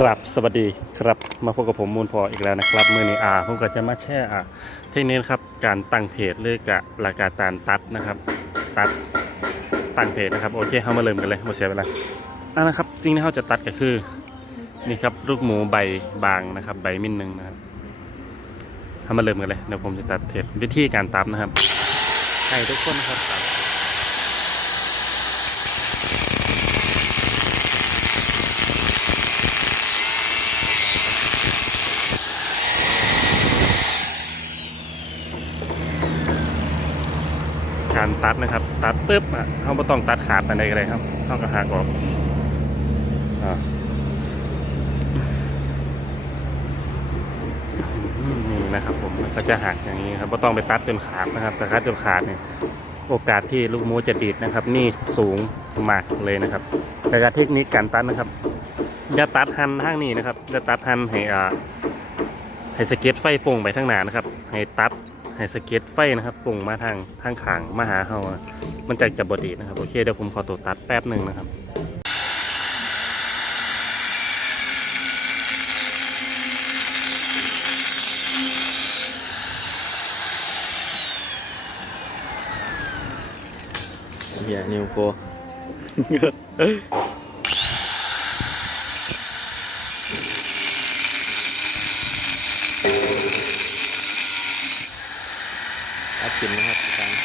ครับสวัสดีครับมาพบกับผมมูลพออีกแล้วนะครับเมื่อนี้อ่าผมก็จะมาแช่อ่าเทคนิคนครับการตั้งเพจหรือกะราการตานตัดนะครับ ตัดตั้งเพจนะครับโอเคเข้ามาเริ่มกันเลยหมดเสียเวลาอ่านะครับสิ่งที่เขาจะตัดก็คือนี่ครับลูกหมูใบบางนะครับ ใบมิ้นหนึ่งนะครับเข้ามาเริ่มกันเลยเดี๋ยวผมจะตัดเพจวิธีการตัดนะครับให้ทุกคนนะครับ ตัดการตัดนะครับ ตัดปุ๊บอะเขาไม่ต้องตัดขาดไปไหนก็ได้ครับเขาก็หักออกอ่านี่นะครับผมก็จะหักอย่างนี้ครับไม่ต้องไปตัดจนขาดนะครับแต่ตัดจนขาดเนี่ยโอกาสที่ลูกมูจะดีดนะครับ นี่สูงมากเลยนะครับแต่การเทคนิคการตัดนะครับอย่าตัดหันทางนี้นะครับอย่าตัดหันให้อ่าให้สเก็ตไฟฟงไปทางหน้านะครับ ให้ตัด ให้สเก็ตไฟนะครับส่งมาทางทางขางมาหาเขาอะมันจะจะบดีนะครับโอเคเดี๋ยวผมขอตัวตัดแป๊บหนึ่งนะครับเฮียนิวโค รับกินนะครับอาจารย์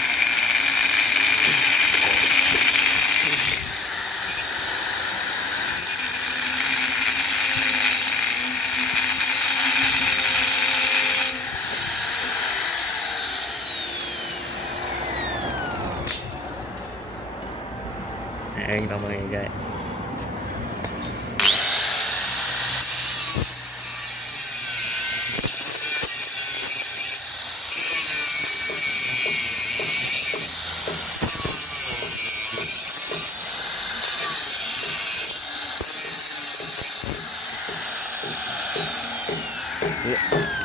เองทำอะไรได้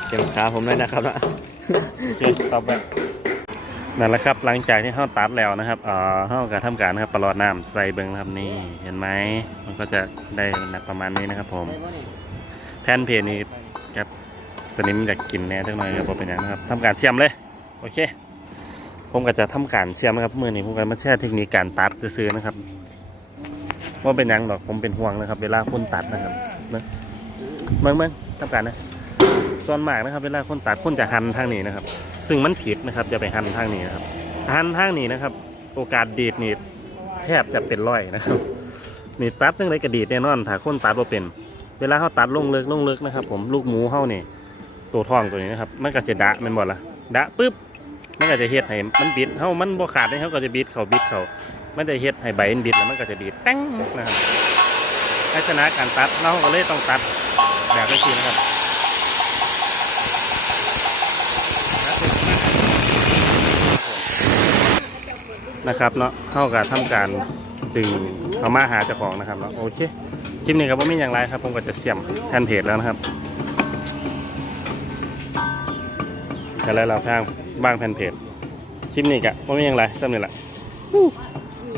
เต็มขาผมเลยนะครับนะโอเคต่อไปนั่นแหละครับหลังจากที่เขาตัดแล้วนะครับเอ่อเขาก็ทำการนะครับประหลอดน้ำใส่เบิ้งนะครับนี่เห็นไหมมันก็จะได้ประมาณนี้นะครับ ผมแผ่นเพจนี้ครับสนิมอยากกินแน่ทั้งหน่อยครับเป็นอย่างนะครับทำการเชื่อมเลยโอเค ผมก็จะทำการเชื่อมนะครับมือนี้ผมก็มาแช่เทคนิคการตัดซื้อนะครับว่าเป็นยังหรอกผมเป็นห่วงนะครับ เวลาคนตัดนะครับเนะเบิ่งเบิ่งทำการนะ ส่วนมากนะครับเวลาคนตัดคนจะหันทางนี้นะครับ ซึ่งมันผิดนะครับจะไปหันทางนี้นะครับหันทางนี้นะครับ โอกาสดีดนี่แทบจะเป็นร้อยนะครับนี่ตัดตั้งไรกระดีดแน่นอนถ้าคนตัดว่าเป็น เวลาเขาตัดลงเลิกลงเลิกนะครับ ผมลูกหมูเขานี่ตัวทองตัวนี้นะครับมันก็จะดะมันบ่ละดะปุ๊บมันก็จะเฮ็ดให้มันบิดเขามันบ่ขาดเลยเขาก็จะบิดเขาบิดเขามันจะเฮ็ดให้ใบมันบิดแล้วมันก็จะดีดแต้งนะครับลักษณะการตัดเราก็เลยต้องตัดแบบนี้นะครับ นะครับเนาะเท่ากับทำการดึงเอามาหาเจ้าของนะครับเนาะโอเคคลิปนี้ครับว่าไม่อย่างไรครับผมก็จะเสียมแทนเพจแล้วนะครับกันแล้วเราทางบ้างแผ่นเพจคลิปนี้กะว่าไม่อย่างไรซ้ำนี่แหละ